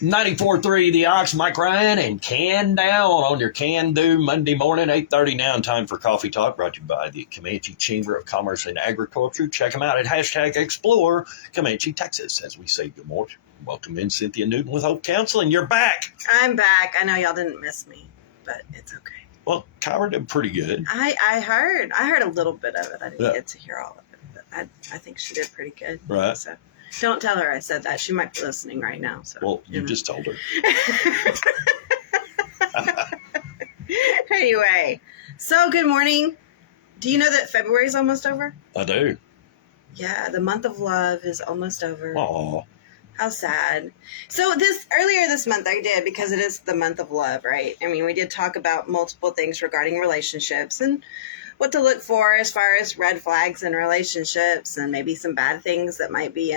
94.3 The Ox, Mike Ryan, and Can Down on your Can Do Monday morning, 8:30 now. Time for Coffee Talk, brought to you by the Comanche Chamber of Commerce and Agriculture. Check them out at #Explore Comanche, Texas. As we say good morning, welcome in Cynthia Newton with Hope Counseling. You're back. I'm back. I know y'all didn't miss me, but it's okay. Well, Kyra did pretty good. I heard a little bit of it. I didn't get to hear all of it, but I think she did pretty good. Right. So don't tell her I said that. She might be listening right now. So well, you just told her. Anyway, so good morning. Do you know that February is almost over? I do. Yeah, the month of love is almost over. Aw. How sad. So earlier this month I did, because it is the month of love, right? I mean, we did talk about multiple things regarding relationships and what to look for as far as red flags in relationships and maybe some bad things that might be,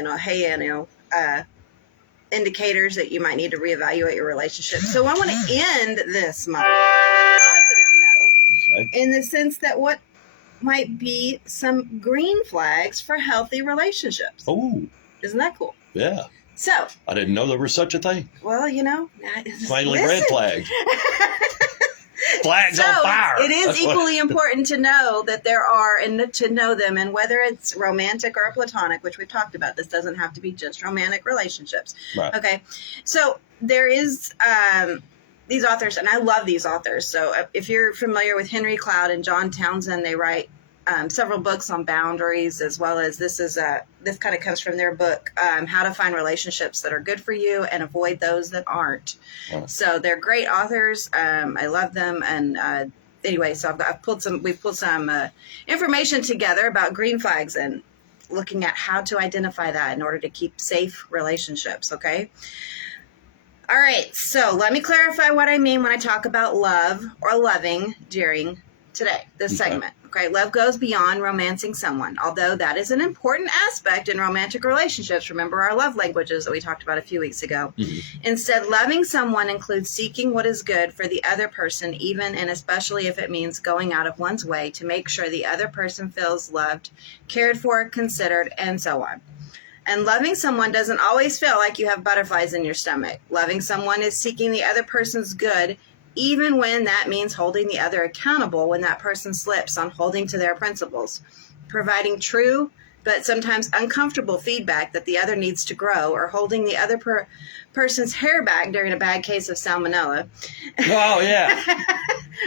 indicators that you might need to reevaluate your relationship. So I want to end this month on a positive note, in the sense that what might be some green flags for healthy relationships. Oh. Isn't that cool? Yeah. So. I didn't know there was such a thing. Well, Finally, red flags. Flags on fire. It is equally important to know that there are, and to know them, and whether it's romantic or platonic, which we've talked about. This doesn't have to be just romantic relationships. Right. Okay. So there is these authors, and I love these authors. So if you're familiar with Henry Cloud and John Townsend, they write several books on boundaries, as well as this kind of comes from their book, How to Find Relationships That Are Good for You and Avoid Those That Aren't. Wow. So they're great authors. I love them. And anyway, so we've pulled some information together about green flags and looking at how to identify that in order to keep safe relationships. Okay. All right. So let me clarify what I mean when I talk about love or loving during this segment. Okay, love goes beyond romancing someone, although that is an important aspect in romantic relationships. Remember our love languages that we talked about a few weeks ago. Mm-hmm. Instead, loving someone includes seeking what is good for the other person, even and especially if it means going out of one's way to make sure the other person feels loved, cared for, considered, and so on. And loving someone doesn't always feel like you have butterflies in your stomach. Loving someone is seeking the other person's good, even when that means holding the other accountable when that person slips on holding to their principles, providing true but sometimes uncomfortable feedback that the other needs to grow, or holding the other person's hair back during a bad case of salmonella. Oh, yeah.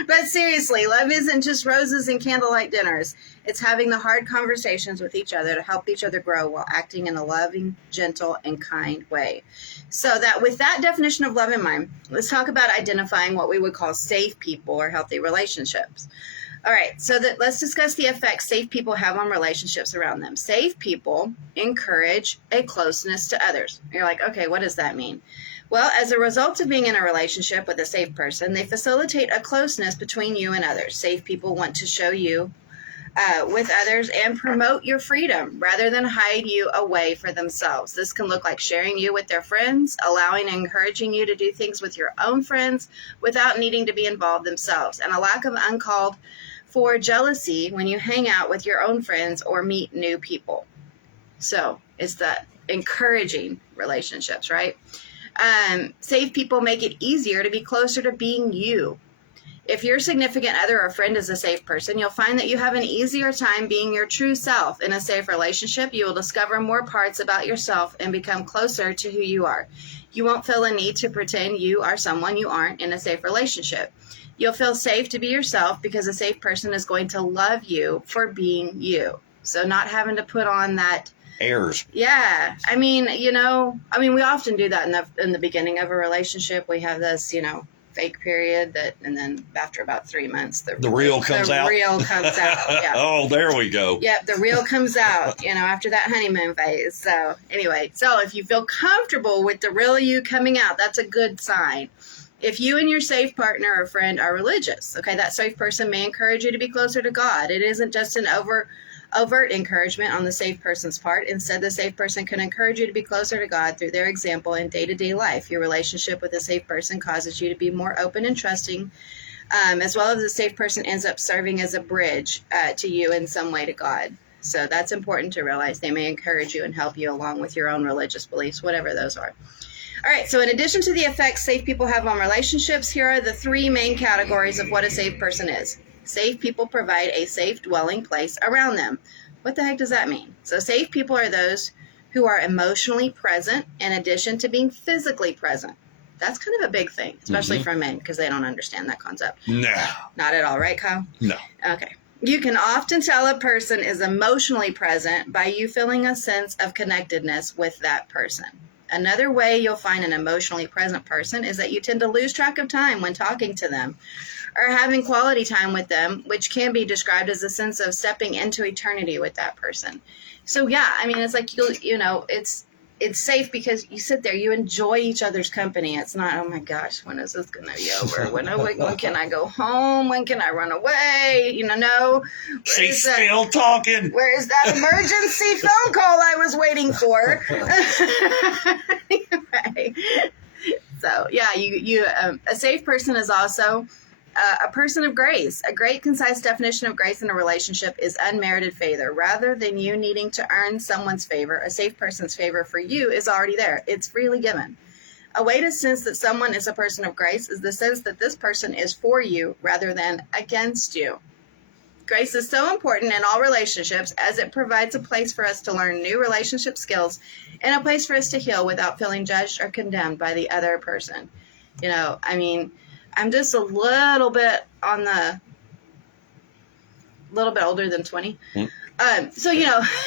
But seriously, love isn't just roses and candlelight dinners. It's having the hard conversations with each other to help each other grow while acting in a loving, gentle, and kind way. So that with that definition of love in mind, let's talk about identifying what we would call safe people or healthy relationships. All right, so let's discuss the effects safe people have on relationships around them. Safe people encourage a closeness to others. You're like, okay, what does that mean? Well, as a result of being in a relationship with a safe person, they facilitate a closeness between you and others. Safe people want to show you with others and promote your freedom rather than hide you away for themselves. This can look like sharing you with their friends, allowing and encouraging you to do things with your own friends without needing to be involved themselves, and a lack of uncalled for jealousy when you hang out with your own friends or meet new people. So it's that encouraging relationships, right? Safe people make it easier to be closer to being you. If your significant other or friend is a safe person, you'll find that you have an easier time being your true self. In a safe relationship, you will discover more parts about yourself and become closer to who you are. You won't feel a need to pretend you are someone you aren't in a safe relationship. You'll feel safe to be yourself because a safe person is going to love you for being you. So not having to put on that airs. Yeah. I mean, we often do that in the beginning of a relationship. We have this, fake period and then after about 3 months, the real comes out. The real comes out. Yeah. Oh, there we go. Yep. The real comes out, after that honeymoon phase. So anyway, if you feel comfortable with the real you coming out, that's a good sign. If you and your safe partner or friend are religious, okay, that safe person may encourage you to be closer to God. It isn't just an overt encouragement on the safe person's part. Instead, the safe person can encourage you to be closer to God through their example in day-to-day life. Your relationship with a safe person causes you to be more open and trusting, as well as the safe person ends up serving as a bridge to you in some way to God. So that's important to realize. They may encourage you and help you along with your own religious beliefs, whatever those are. All right, so in addition to the effects safe people have on relationships, here are the three main categories of what a safe person is. Safe people provide a safe dwelling place around them. What the heck does that mean? So safe people are those who are emotionally present in addition to being physically present. That's kind of a big thing, especially for men, because they don't understand that concept. No. Not at all, right, Kyle? No. Okay. You can often tell a person is emotionally present by you feeling a sense of connectedness with that person. Another way you'll find an emotionally present person is that you tend to lose track of time when talking to them or having quality time with them, which can be described as a sense of stepping into eternity with that person. So yeah, I mean, it's like, it's safe because you sit there, you enjoy each other's company. It's not, oh my gosh, when is this going to be over? When can I go home? When can I run away? No. She's still talking. Where is that emergency phone call I was waiting for? Anyway, so yeah, a safe person is also a person of grace. A great, concise definition of grace in a relationship is unmerited favor. Rather than you needing to earn someone's favor, a safe person's favor for you is already there. It's freely given. A way to sense that someone is a person of grace is the sense that this person is for you rather than against you. Grace is so important in all relationships as it provides a place for us to learn new relationship skills and a place for us to heal without feeling judged or condemned by the other person. I'm just a little bit older than 20. So,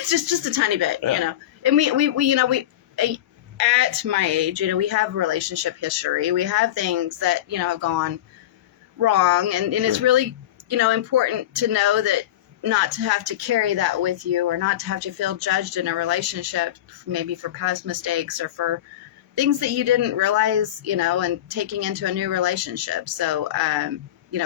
just a tiny bit, and we at my age, we have relationship history. We have things that, have gone wrong. And it's really, important to know that not to have to carry that with you or not to have to feel judged in a relationship, maybe for past mistakes or for things that you didn't realize, and taking into a new relationship. So,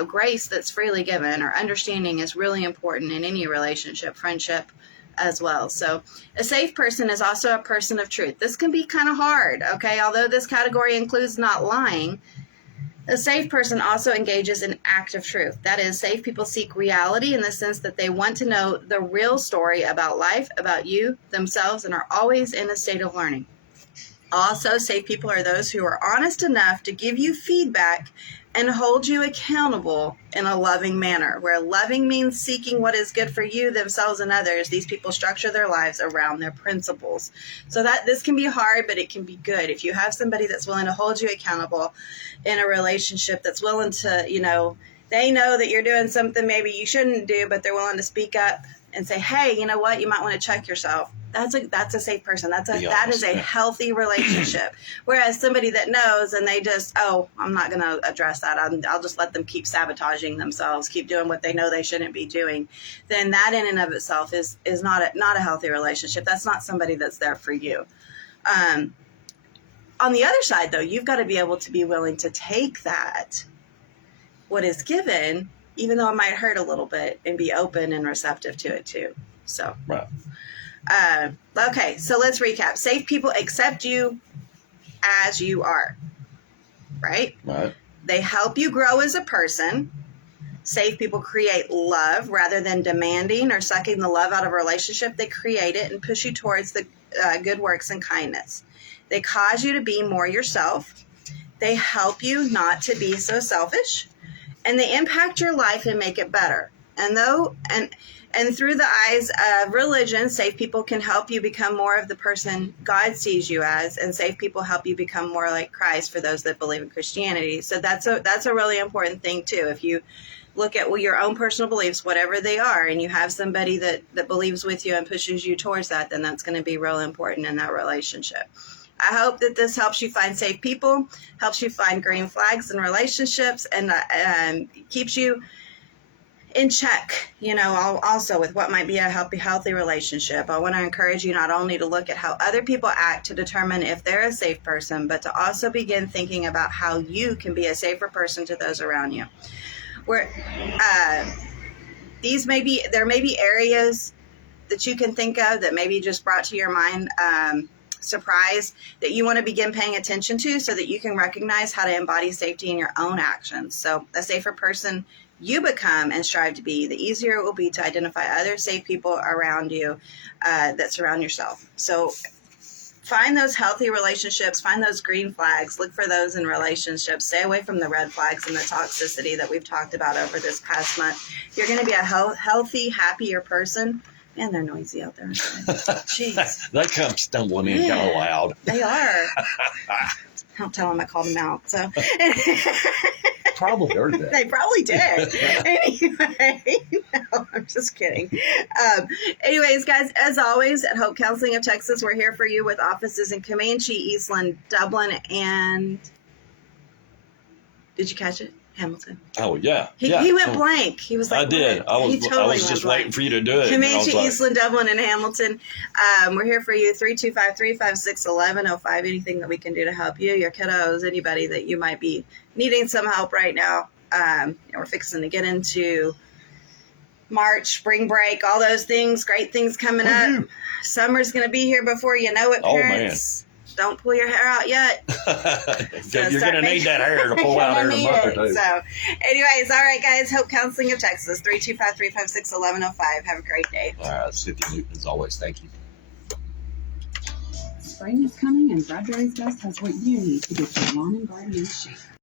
grace that's freely given or understanding is really important in any relationship, friendship as well. So a safe person is also a person of truth. This can be kind of hard, okay? Although this category includes not lying, a safe person also engages in active truth. That is, safe people seek reality in the sense that they want to know the real story about life, about you, themselves, and are always in a state of learning. Also, safe people are those who are honest enough to give you feedback and hold you accountable in a loving manner. Where loving means seeking what is good for you, themselves, and others, these people structure their lives around their principles. So that this can be hard, but it can be good. If you have somebody that's willing to hold you accountable in a relationship, that's willing to, they know that you're doing something maybe you shouldn't do, but they're willing to speak up and say, hey, you know what, you might want to check yourself. That's a safe person. That is a healthy relationship. Whereas somebody that knows and they just, I'm not going to address that. I'll just let them keep sabotaging themselves, keep doing what they know they shouldn't be doing. Then that in and of itself is not a healthy relationship. That's not somebody that's there for you. On the other side, though, you've got to be able to be willing to take that, what is given, even though it might hurt a little bit, and be open and receptive to it too. So. Right. Okay, so let's recap. Safe people accept you as you are, right? Right. They help you grow as a person. Safe people create love rather than demanding or sucking the love out of a relationship. They create it and push you towards the good works and kindness. They cause you to be more yourself. They help you not to be so selfish, and they impact your life and make it better. And through the eyes of religion, safe people can help you become more of the person God sees you as, and safe people help you become more like Christ for those that believe in Christianity. So that's a really important thing too. If you look at your own personal beliefs, whatever they are, and you have somebody that believes with you and pushes you towards that, then that's going to be real important in that relationship. I hope that this helps you find safe people, helps you find green flags in relationships, and keeps you in check, also with what might be a healthy relationship. I want to encourage you not only to look at how other people act to determine if they're a safe person, but to also begin thinking about how you can be a safer person to those around you. There may be areas that you can think of that maybe just brought to your mind surprise that you want to begin paying attention to so that you can recognize how to embody safety in your own actions. So a safer person you become and strive to be, the easier it will be to identify other safe people around you that surround yourself. So find those healthy relationships, find those green flags, look for those in relationships, stay away from the red flags and the toxicity that we've talked about over this past month. You're going to be a healthy, happier person. Man, they're noisy out there. Jeez. They come stumbling in kind of loud. They are. Don't tell them I called them out. So Probably heard that. they probably did. Anyway, no, I'm just kidding. Anyways, guys, as always, at Hope Counseling of Texas, we're here for you with offices in Comanche, Eastland, Dublin, and did you catch it? Hamilton. Oh, yeah. He went blank. He was like, I did. I was just waiting for you to do it. Comanche, Eastland, Dublin, and Hamilton. We're here for you, 325-356-1105. Anything that we can do to help you, your kiddos, anybody that you might be needing some help right now. We're fixing to get into March, spring break, all those things, great things coming up. Summer's going to be here before you know it, parents. Don't pull your hair out yet. You're going to need that hair to pull out here in a month or two. So, anyways, all right, guys. Hope Counseling of Texas, 325-356-1105. Have a great day. All right, Cynthia Newton, as always, thank you. Spring is coming and Bradbury's Best has what you need to get your lawn and garden in shape.